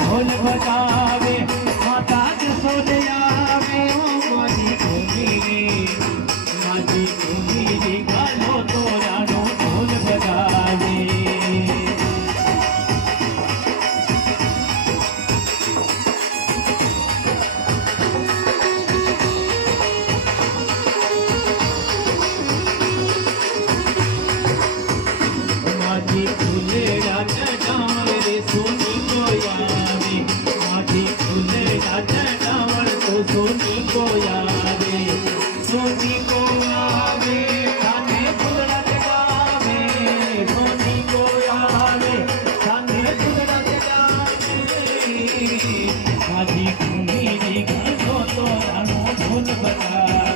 ढोल बजावे माता जसोदे आवे ओ मोरी घूमी रे माझी घूमी रे